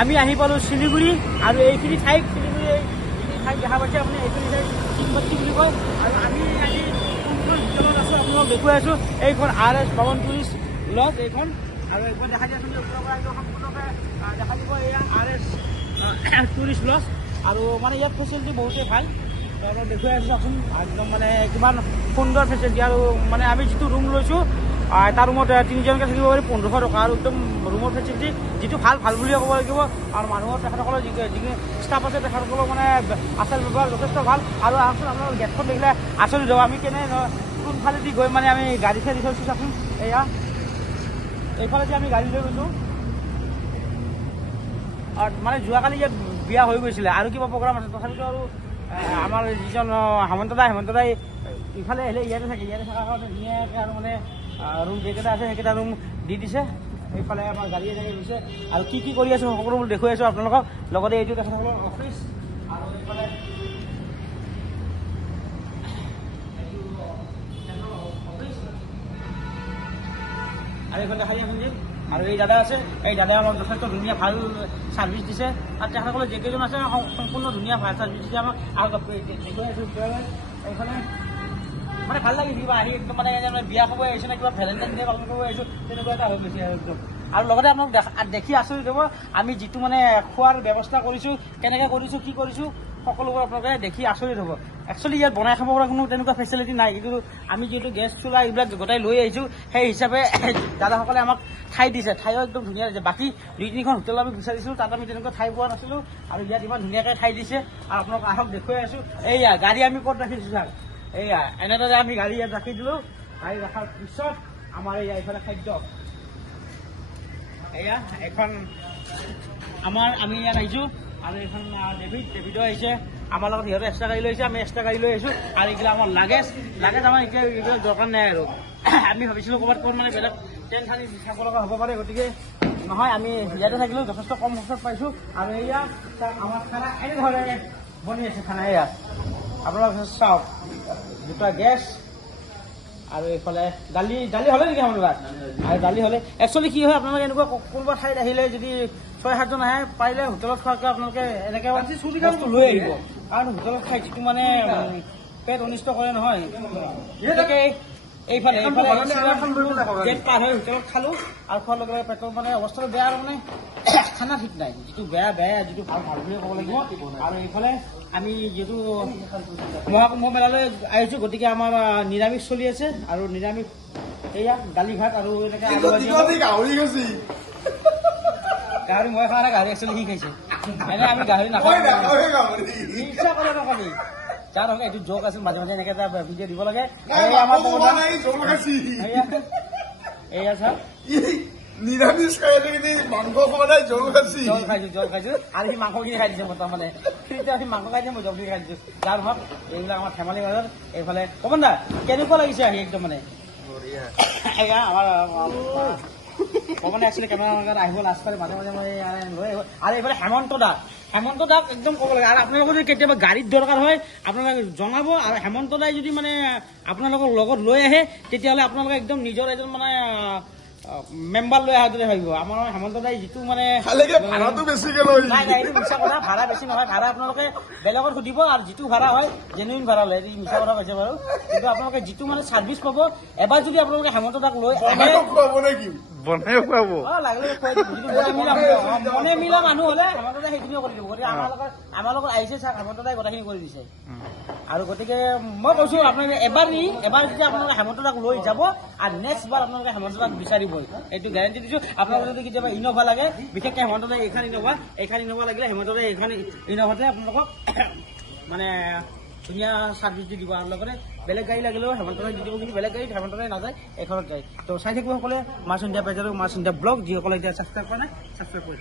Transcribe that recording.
আমি আহি পালোঁ শিলিগুৰি আৰু এইখিনি ঠাইত শিলিগুৰি এইখিনি ঠাইত দেখা পাইছে আপুনি এইখিনি ঠাইত চিনবত্তি বুলি কয় আৰু আমি আজি কোনখন হোটেলত আছোঁ আপোনালোকক দেখুৱাই আছোঁ এইখন RS ভৱন টুৰিষ্ট লজ এইখন আৰু এইখন দেখা দিয়াচোন যে ওপৰৰ পৰা একদম সম্পূৰ্ণকৈ দেখা দিব এয়া RS টুৰিষ্ট লজ আৰু মানে ইয়াত ফেচিলিটি বহুতেই ভাল আপোনালোকক দেখুৱাই আছোঁ চাওকচোন একদম মানে কিমান সুন্দৰ ফেচিলিটি আৰু মানে আমি যিটো ৰুম লৈছোঁ তাৰ ৰুমত 3জনকৈ থাকিব পাৰি 1500 টকা আৰু একদম ৰুমৰ ফেচিলিটি যিটো ভাল বুলিয়ে ক'ব লাগিব আৰু মানুহৰ তেখেতসকলৰ যিখিনি ষ্টাফ আছে তেখেতসকলৰ মানে আচাৰ ব্যৱহাৰ যথেষ্ট ভাল আৰু আহকচোন আপোনালোকৰ গেটখন দেখিলে আচৰিত হ'ব আমি কেনে কোনফালেদি গৈ মানে আমি গাড়ী চাৰি থৈছোঁ চাচোন এয়া এইফালেদি আমি গাড়ী লৈ গৈছোঁ আৰু মানে যোৱাকালি ইয়াত বিয়া হৈ গৈছিলে আৰু কিবা প্ৰগ্ৰাম আছে তথাপিতো আৰু আমাৰ যিজন হেমন্ত দাই ইফালে আহিলে ইয়াতে থকাৰ কাৰণে ধুনীয়াকৈ আৰু মানে ৰুম যেইকেইটা আছে সেইকেইটা ৰুম দি দিছে এইফালে আমাৰ গাড়ী এনেকৈ গৈছে আৰু কি কৰি আছোঁ সকলোবোৰ দেখুৱাই আছোঁ আপোনালোকক লগতে এইটো তেখেতসকলৰ অফিচ আৰু এইফালে আৰু এইফালে খালি এখন যে আৰু এই দাদা আছে এই দাদাই আমাক যথেষ্ট ধুনীয়া ভাল ছাৰ্ভিচ দিছে আৰু তেখেতসকলে যিকেইজন আছে সম্পূৰ্ণ ধুনীয়া ভাল ছাৰ্ভিচ দিছে আমাক আৰু দেখুৱাই আছোঁ এইফালে মানে ভাল লাগে কিবা আহি একদম মানে বিয়া খাব আহিছে নে কিবা ভেলেণ্টাইন ডে পালন কৰিব আহিছোঁ তেনেকুৱা এটা হৈ গৈছে একদম আৰু লগতে আপোনাক দেখি আচৰিত হ'ব আমি যিটো মানে খোৱাৰ ব্যৱস্থা কৰিছোঁ কেনেকৈ কৰিছোঁ কি কৰিছোঁ সকলোবোৰ আপোনালোকে দেখি আচৰিত হ'ব একচুৱেলি ইয়াত বনাই খাব পৰা কোনো তেনেকুৱা ফেচিলিটি নাই কিন্তু আমি যিহেতু গেছ চোলা এইবিলাক গোটাই লৈ আহিছোঁ সেই হিচাপে দাদাসকলে আমাক ঠাই দিছে ঠাইও একদম ধুনীয়া দিছে বাকী 2-3খন হোটেল আমি বিচাৰিছিলোঁ তাত আমি তেনেকুৱা ঠাই পোৱা নাছিলোঁ আৰু ইয়াত ইমান ধুনীয়াকৈ ঠাই দিছে আৰু আপোনালোক আহক দেখুৱাই আছোঁ এইয়া গাড়ী আমি ক'ত ৰাখিছোঁ ছাৰ এইয়া এনেদৰে আমি গাড়ী ইয়াত ৰাখি দিলোঁ গাড়ী ৰখাৰ পিছত আমাৰ এইয়া এইফালে খাদ্য এয়া এখন আমি ইয়াত আহিছোঁ আৰু এইখন ডেভিডো আহিছে আমাৰ লগত সিহঁতে এক্সট্ৰা গাড়ী লৈ আহিছে আমি এক্সট্ৰা গাড়ী লৈ আহিছোঁ আৰু এইবিলাক আমাৰ লাগেজ আমাৰ এতিয়া এইবিলাক দৰকাৰ নাই আৰু আমি ভাবিছিলোঁ ক'ৰবাত মানে বেলেগ ট্ৰেইন খানি চাব লগা হ'ব পাৰে গতিকে নহয় আমি ইয়াতে থাকিলেও যথেষ্ট কম খৰচত পাইছোঁ আৰু এয়া আমাৰ খানা এনেধৰণে বনি আছে খানা এয়া আপোনালোক চাওক দুটা গেছ আৰু এইফালে দালি হ'লে নেকি আপোনালোক আৰু দালি হ'লে একচুৱেলি কি হয় আপোনালোকে এনেকুৱা কোনোবা ঠাইত আহিলে যদি 6-7জন আহে পাৰিলে হোটেলত খোৱাকৈ আপোনালোকে এনেকৈ বস্তু লৈ আহিব কাৰণ হোটেলত খাই যিটো মানে পেট অনিষ্ট কৰে নহয় গতিকে এইফালে গেট পাৰ হৈ হোটেলত খালোঁ আৰু খোৱাৰ লগে লগে পেটৰ মানে অৱস্থাটো বেয়া আৰু মানে খানা ঠিক নাই যিটো বেয়া যিটো ভাল বুলিয়ে ক'ব লাগিব আৰু এইফালে আমি যিহেতু মহাকুম্ভ মেলালৈ আহিছোঁ গতিকে আমাৰ নিৰামিষ চলি আছে আৰু নিৰামিষ এয়া দালি ভাত আৰু এনেকৈ গাহৰি মই খোৱা নাই গাহৰি একচুৱেলি সি খাইছে এনে আমি গাহৰি নাখাওঁ ইচ্ছা কৰে নকবি যাৰ হওক এইটো জোক আছিল মাজে এনেকৈ এটা ভিডিঅ' দিব লাগে এয়া ছাৰ নিৰামিষ খাই মাংস খোৱা নাই জল খাইছোঁ আৰু সি মাংসখিনি খাই দিছে বৰ্তমানে সি মাংস খাই দিছে মই জলখিনি খাই দিছোঁ যাৰ হওক এইবিলাক আমাৰ ধেমালি মাজত এইফালে পৱন দা কেনেকুৱা লাগিছে আহি একদম মানে এয়া আমাৰ পৱনে একচুৱেলি কেমেৰা আহিব লাষ্ট পালে মাজে মই লৈ আহিব আৰু এইফালে হেমন্ত দাক একদম ক'ব লাগে আৰু আপোনালোকৰ যদি কেতিয়াবা গাড়ীত দৰকাৰ হয় আপোনালোকে জনাব আৰু হেমন্ত দাই যদি মানে আপোনালোকৰ লগত লৈ আহে তেতিয়াহ'লে আপোনালোকে একদম নিজৰ এজন মানে মেম্বাৰ লৈ অহা দৰে ভাবিব আমাৰ হেমন্ত দাই যিটো মানে মিছা কথা ভাড়া বেছি নহয় ভাড়া আপোনালোকে বেলেগত সুধিব আৰু যিটো ভাড়া হয় জেনুইন ভাড়া লয় মিছা কথা কৈছে বাৰু কিন্তু আপোনালোকে যিটো মানে ছাৰ্ভিচ পাব এবাৰ যদি আপোনালোকে হেমন্ত দাক লৈ মনে মিলা মানুহ হলে হেমন্ত দাই সেইখিনিও কৰি দিব গতিকে আমাৰ লগত আহিছে চাওক হেমন্ত দাই গোটেইখিনি কৰি দিছে আৰু গতিকে মই কৈছোঁ আপোনালোকে এবাৰ যদি আপোনালোকে হেমন্ত দাক লৈ যাব আৰু নেক্সট বাৰ আপোনালোকে হেমন্ত দাক বিচাৰিবই এইটো গেৰাণ্টি দিছোঁ আপোনালোকে যদি কেতিয়াবা ইন'ভা লাগে বিশেষকৈ হেমন্ত দাই এইখন ইন'ভা লাগিলে হেমন্ত দাই এইখন ইন'ভাতে আপোনালোকক মানে ধুনীয়া ছাৰ্ভিচ দি দিব আৰু লগতে বেলেগ গাড়ী লাগিলেও হেমন্ত দাই দি দিব কিন্তু বেলেগ গাড়ীত হেমন্ত দাই নাযায় এইখনত যায় তো চাই থাকিব সকলোৱে মাছ ইণ্ডিয়া পেজৰ মাছ ইণ্ডিয়া ব্লগ যিসকলে এতিয়া ছাবস্ক্ৰাইব কৰা নাই ছাবস্ক্ৰাইব কৰি